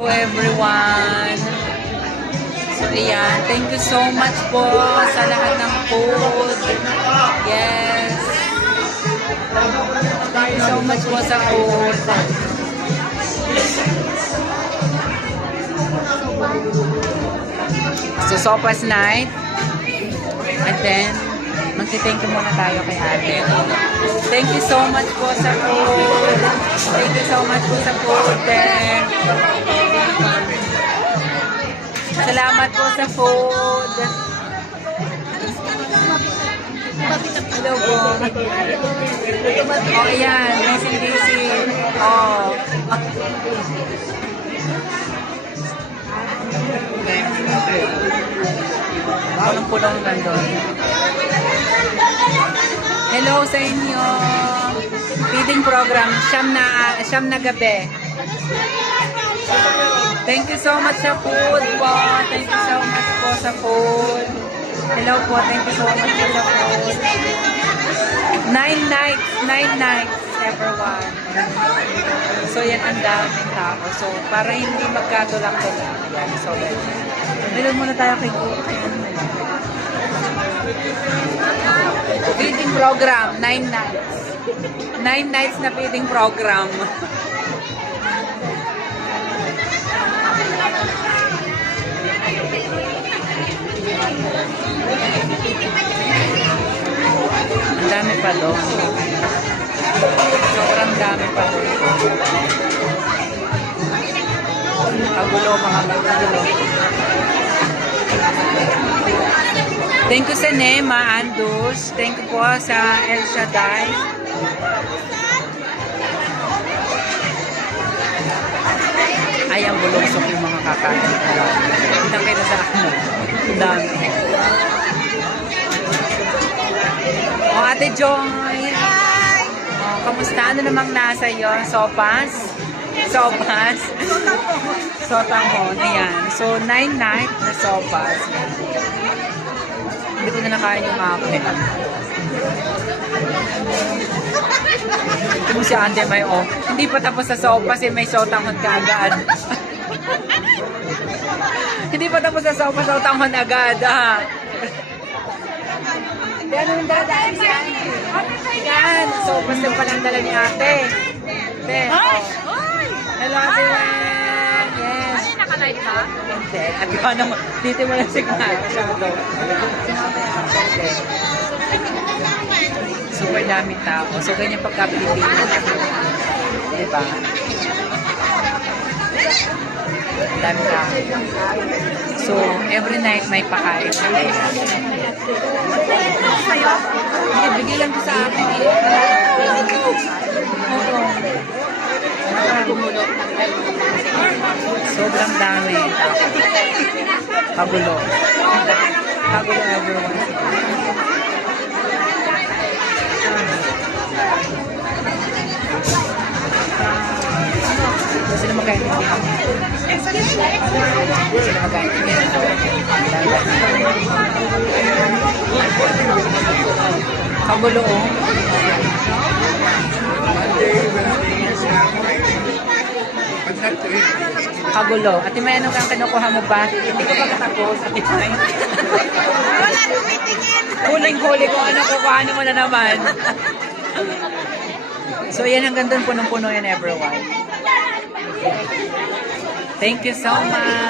Hello everyone! So ayan, thank you so much po sa lahat ng food. Yes! Thank you so much po sa food. So, sopas night. And then, magti-thank you muna tayo kay ate. Thank you so much po sa food. Thank you so much po sa food. Then, Salamat po sa food. Hello po. Oh, ayan. Busy, busy. Oh. Punong-punong nandun. Hello sa inyo. Feeding program. Siyam na, siyam na gabi. Thank you so much sa food po. Thank you so much po sa food. Hello po. Thank you so much po sa food. Nine nights. Nine nights, everyone. So, yan ang daming tao. So, para hindi magkatulak-tulak. Yan. So, yan. Meron muna tayo kay ano. Feeding program. Nine nights. Nine nights na feeding program. dami pa doon. Sobrang dami pa doon. Kagulo mga kagulo. Thank you sa Nema, Andus. Thank you po sa El Shaddai. Ay, ang bulungsok yung mga kakain. Kitang kayo sa ano. Ang dami. Ate Joy. O, kamusta? Ano namang nasa iyo? Sopas? Sopas? Sotanghon. Ayan. So, nine night na sopas. Hindi ko na nakain yung akin. Ito mo si Ande may oh. Hindi pa tapos sa sopas eh, may sotanghon ka agad. Hindi pa tapos sa sopas, sotanghon agad. Ah. Yan ang dadaan si Ate. Yan. Sopas yung palang dala ni ate. Ate. Oh. Hello, ate. Yes. Ay, naka-live ka? Hindi. At yun naman, dito mo lang signal. Masyado. Super daming tao. So, ganyan pagka Pilipino. Diba? Dami tao. So, every night may pakain. Sa'yo? Hindi, bigay lang ko sa akin. Oo. Sobrang dami. Kagulo. Kagulo everyone. Gusto na magkaintindihan. Gusto na magkaintindihan. Kagulo oh. Kagulo. Ate May, ano kang kinukuha mo ba? Hindi ko pa katapos. Ate May. Wala, tumitingin. Huling-huli ko ano kukuhanin mo na naman. So yan hanggang doon punong-puno yan everyone. Thank you so much.